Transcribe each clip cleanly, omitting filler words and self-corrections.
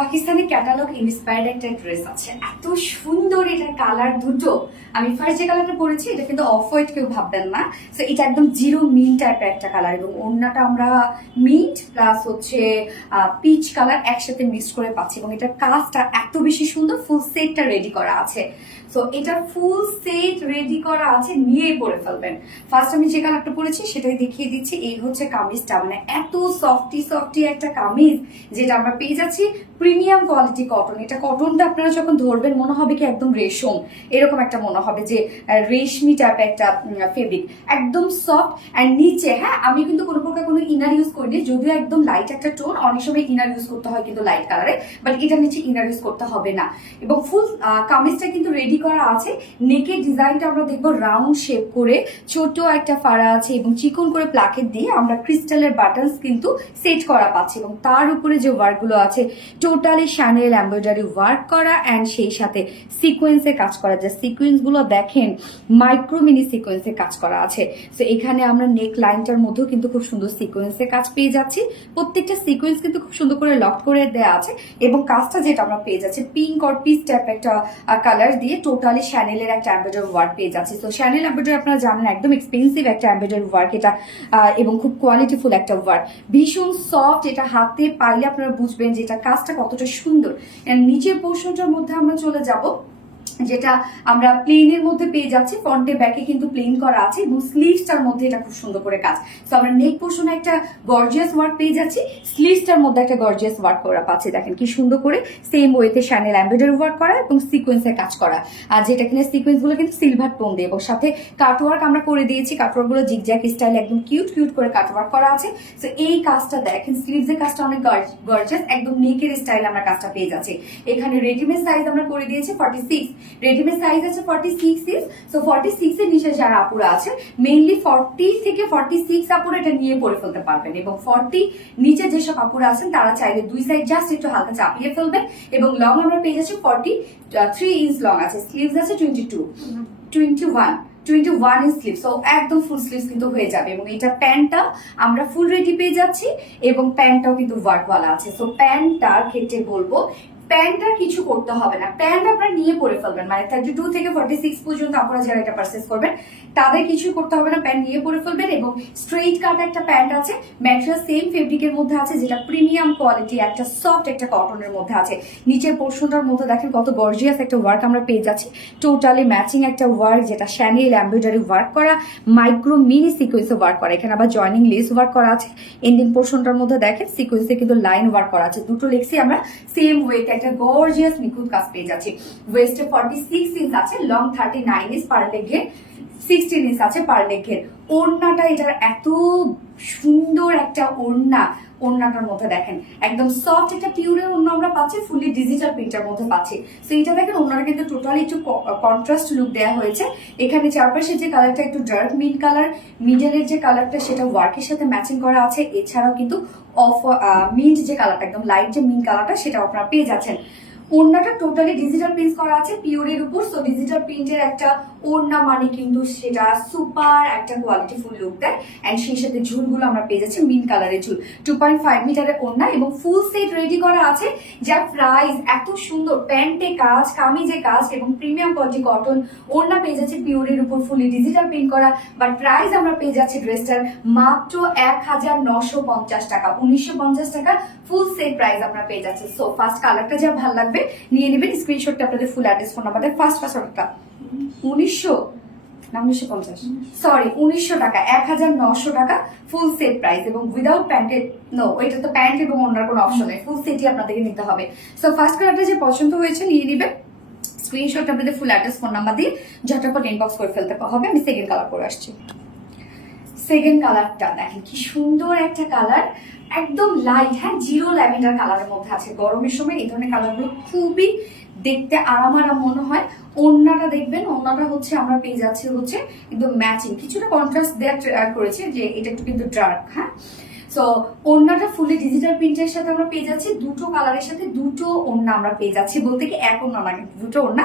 Pakistani catalogue inspired একটা dress আছে, এত সুন্দর। এটার কালার দুটো, আমি ফার্স্ট যে কালারটা পরেছি এটা কিন্তু অফ হোয়াইট, কেউ ভাববেন না। তো এটা একদম জিরো মিন টাইপের একটা কালার, এবং ওড়নাটা আমরা মিন্ট প্লাস হচ্ছে পিচ কালার একসাথে মিক্স করে পাচ্ছি, এবং এটার কাজটা এত বেশি সুন্দর। ফুল সেটটা রেডি করা আছে, তো এটা ফুল সেট রেডি করা আছে, নিয়েই পরে ফেলবেন। ফার্স্ট আমি যে কালারটা পরেছি সেটাই দেখিয়ে দিচ্ছি। এই হচ্ছে কামিজটা, মানে এত সফটি একটা কামিজ, যেটা আমরা পেয়ে যাচ্ছি প্রিমিয়াম কোয়ালিটি কটন। এটা কটনটা আপনারা যখন ধরবেন মনে হবে কি একদম রেশম, এরকম একটা মনে হবে যে রেশমি টাইপের একটা ফেব্রিক, একদম সফট। অ্যান্ড নিচে, হ্যাঁ, আমি কিন্তু কোনো প্রকার কোনো ইনার ইউজ করিনি, যদিও একদম লাইট একটা টোন, অনেক সময় ইনার ইউজ করতে হয় কিন্তু লাইট কালারে, বাট এটা নিচে ইনার ইউজ করতে হবে না। এবং ফুল কামিজটা কিন্তু রেডি করা আছে। নেকের ডিজাইনটা আমরা দেখবো রাউন্ড শেপ করে, ছোট একটা ফাড়া আছে এবং চিকন করে প্লাকেট দিয়ে আমরা ক্রিস্টালের বাটনস কিন্তু সেট করা পাচ্ছি, এবং তার উপরে যে ওয়ার্কগুলো আছে টোটালি শ্যানেল এমব্রয়ডারি ওয়ার্ক করা, অ্যান্ড সেই সাথে সিকোয়েন্সে কাজ করা। যে সিকোয়েন্স গুলো দেখেন মাইক্রো মিনি সিকোয়েন্সে কাজ করা আছে। তো এখানে আমরা নেক লাইনটার মধ্যেও কিন্তু খুব সুন্দর সিকোয়েন্সে কাজ পেয়ে যাচ্ছি। প্রত্যেকটা সিকোয়েন্স কিন্তু খুব সুন্দর করে লক করে দেওয়া আছে, এবং কাজটা যেটা আমরা পেয়ে যাচ্ছি পিঙ্ক অর পিচ টাইপ একটা কালার দিয়ে টোটালি শ্যানেলের একটা এমব্রয়ডারি ওয়ার্ক পেয়ে যাচ্ছি। তো শ্যানেল এমব্রয়ডারি আপনারা জানেন একদম এক্সপেন্সিভ একটা এমব্রয়ডারি ওয়ার্ক এটা, এবং খুব কোয়ালিটিফুল একটা ওয়ার্ক, ভীষণ সফট। এটা হাতে পাইলে আপনারা বুঝবেন যে এটা কাজটা কতটা সুন্দর। নিচের পোর্শনটার মধ্যে আমরা চলে যাব, যেটা আমরা প্লেনের মধ্যে পেয়ে যাচ্ছি। ফ্রন্টে ব্যাকে কিন্তু প্লেন করা আছে, এবং স্লিভসটার মধ্যে এটা খুব সুন্দর করে কাজ। তো আমরা নেক পোর্শনে একটা গর্জিয়াস ওয়ার্ক পেয়ে যাচ্ছি, স্লিভসটার মধ্যে একটা গর্জিয়াস ওয়ার্ক করা পাচ্ছি। দেখেন কি সুন্দর করে সেম ওয়েতে শ্যানেল এমব্রয়ডারি ওয়ার্ক করা এবং সিকোয়েন্সের কাজ করা, আর যেটা কিনা সিকোয়েন্স গুলো কিন্তু সিলভার টোন দিয়ে, এবং সাথে কাটওয়ার্ক আমরা করে দিয়েছি। কাটওয়ার্ক গুলো জিগজ্যাগ স্টাইল একদম কিউট কিউট করে কাটওয়ার্ক করা আছে। তো এই কাজটা দেখেন, স্লিভস এর কাজটা অনেক গর্জিয়াস, একদম নেকের স্টাইল আমরা কাজটা পেয়ে যাচ্ছি। এখানে রেডিমেড সাইজ আমরা করে দিয়েছি 46, রেডিমেড সাইজ আছে 46 ইঞ্চ। সো 46 এর নিচে যারা আপুরা আছে, মেইনলি 40 থেকে 46 আপুরা এটা নিয়ে পরে ফেলতে পারবেন, এবং 40 নিচে যেসব আপুরা আছেন তারা চাইলে দুই সাইড জাস্ট একটু হালকা চাপিয়ে ফেলবেন। এবং লং আমরা পেয়ে যাচ্ছি 43 ইঞ্চ লং আছে, স্লিভস আছে 21 ইঞ্চ স্লিভ, সো একদম ফুল স্লিভস কিন্তু হয়ে যাবে। এবং এটা প্যান্টটা আমরা ফুল রেডি পেয়ে যাচ্ছি, এবং প্যান্টটাও কিন্তু ওয়ার্কওয়ালা আছে। সো প্যান্টটার ক্ষেত্রে বলবো প্যান্টটা কিছু করতে হবে না, প্যান্ট আপনারা নিয়ে পরে ফেলবেন। মানে 32 থেকে 46 পর্যন্ত আপনারা যারা এটা পারচেস করবেন তাদের কিছু করতে হবে না, প্যান্ট নিয়ে পরে ফেলবেন। এবং স্ট্রেইট কাট একটা প্যান্ট আছে, ম্যাটেরিয়াল সেম ফেব্রিকের মধ্যে আছে, যেটা প্রিমিয়াম কোয়ালিটি একটা সফট একটা কটনের মধ্যে আছে। নিচের পোর্শনটার মধ্যে দেখেন কত গর্জিয়াস একটা ওয়ার্ক আমরা পেয়ে যাচ্ছি, টোটালি ম্যাচিং একটা ওয়ার্ক, যেটা শ্যানেল এমব্রয়ডারি ওয়ার্ক করা, মাইক্রো মিনি সিকোয়েন্সে ওয়ার্ক করা। এখানে আবার জয়নিং লেস ওয়ার্ক করা আছে। এন্ডিং পোর্শনটার মধ্যে দেখেন সিকোয়েন্সে কিন্তু লাইন ওয়ার্ক করা আছে। দুটো লেগসে আমরা সেম ওয়েতে একটা গর্জিয়াস নিখুঁত কাজ পেয়ে যাচ্ছি। ওয়েস্টে 46 ইঞ্চ আছে, লং 39 ইঞ্চ, পার লেগ ঘের 16 ইঞ্চ আছে পার লেগ ঘের। ওড়নাটা এটার এত সুন্দর একটা ওড়নাটার মধ্যে দেখেন একদম সফট একটা পিওরের ওড়না আমরা পাচ্ছি, ফুলি ডিজিটাল প্রিন্টের মধ্যে পাচ্ছি। তো এটা দেখেন ওড়নাটা কিন্তু টোটালি একটু কন্ট্রাস্ট লুক দেওয়া হয়েছে। এখানে চারপাশে যে কালারটা একটু ডার্ক মিড কালার, মিডলের যে কালারটা সেটা ওয়ার্কের সাথে ম্যাচিং করা আছে। এছাড়াও কিন্তু অফ মিন্ট যে কালারটা, একদম লাইট যে মিন্ট কালারটা, সেটাও আপনারা পেয়ে যাচ্ছেন। ওড়নাটা টোটালি ডিজিটাল প্রিন্ট করা আছে পিওরের উপর। সো ডিজিটাল প্রিন্টের একটা ওড়না মানে কিন্তু সেটা সুপার একটা কোয়ালিটি ফুল লুক দেয়। এন্ড সেই সাথে ঝুলগুলো আমরা পেয়ে যাচ্ছি মিন্ট কালারের ঝুল, 2.5 মিটারের ওড়না, এবং ফুল সেট রেডি করা আছে। যার প্রাইস এত সুন্দর, প্যান্টে কাজ, কামিজে কাজ, এবং প্রিমিয়াম কোয়ালিটি কটন ওড়না পেয়ে যাচ্ছে পিওরের উপর ফুলি ডিজিটাল প্রিন্ট করা। বাট প্রাইস আমরা পেয়ে যাচ্ছি ড্রেসটার মাত্র 1950 টাকা, 1950 টাকা ফুল সেট প্রাইস আমরা পেয়ে যাচ্ছি। সো ফার্স্ট কালারটা যা ভালো লাগবে নিয়ে নেবেন, স্ক্রিনশটটা আপনাদের full address phone number. First অর্ডারটা 1900 টাকা, 1900 টাকা ফুল সেট প্রাইস, এবং উইদাউট প্যান্টের, নো এটা তো প্যান্ট এবং অন্যান্য কোনো অপশন নেই, ফুল সেটই আপনাদেরকে নিতে হবে। সো ফার্স্ট কালারটা যে পছন্দ হয়েছে নিয়ে নেবেন, স্ক্রিনশট আপনাদের ফুল অ্যাড্রেস ফোন নাম্বার দিয়ে ঝটপট ইনবক্স করে ফেলতে হবে। আমি সেকেন্ড কালার করে আসছি। সেকেন্ড কালারটা দেখেন কি সুন্দর একটা কালার, একদম লাইট, হ্যাঁ, জিরো ল্যাভেন্ডার কালারের মধ্যে আছে। গরমের সময় এই ধরনের কালারগুলো খুবই দেখতে আরাম মনে হয়। ওড়নাটা দেখবেন, ওড়নাটা হচ্ছে আমরা পেয়ে যাচ্ছি হচ্ছে একদম ম্যাচিং, কিছুটা কন্ট্রাস্ট দেওয়ার ট্রাই করেছে, যে এটা একটু কিন্তু ডার্ক, হ্যাঁ। সো ওড়নাটা ফুলি ডিজিটাল প্রিন্টের সাথে আমরা পেয়ে যাচ্ছি, দুটো কালারের সাথে দুটো ওড়না আমরা পেয়ে যাচ্ছি, বলতে কি এক ওড়না না কিন্তু দুটো ওড়না,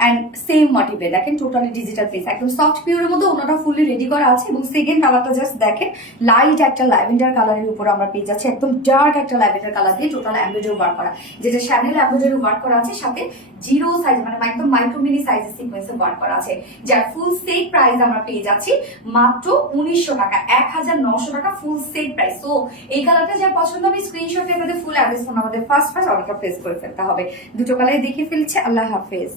অ্যান্ড সেম মোটিভে দেখেন টোটালি ডিজিটাল প্রিন্ট, একদম সফট পিওরের মধ্যে ওড়নাটা ফুলি রেডি করা আছে। এবং সেকেন্ড কালারটা জাস্ট দেখেন, লাইট একটা ল্যাভেন্ডার কালারের উপর আমরা পেয়ে যাচ্ছি, একদম ডার্ক একটা ল্যাভেন্ডার কালার দিয়ে টোটাল এমব্রয়ডারি ওয়ার্ক করা, যেটা শ্যানেল এমব্রয়ডারি ওয়ার্ক করা আছে, সাথে জিরো সাইজ মানে একদম মাইক্রো মিনি সাইজের সিকোয়েন্সে ওয়ার্ক করা আছে, যার ফুল সেট প্রাইস আমরা পেয়ে যাচ্ছি মাত্র 1900 টাকা, 1900 টাকা ফুল সেট প্রাইস। তো এই কালারটা যার পছন্দ হবে স্ক্রিনশটে আমাদের ফুল অ্যাড্রেস ফোন আমাদের ফার্স্ট অর্ডারটা প্লেস করে ফেলতে হবে। দুটো কালার দেখে ফেলছে। আল্লাহ হাফেজ।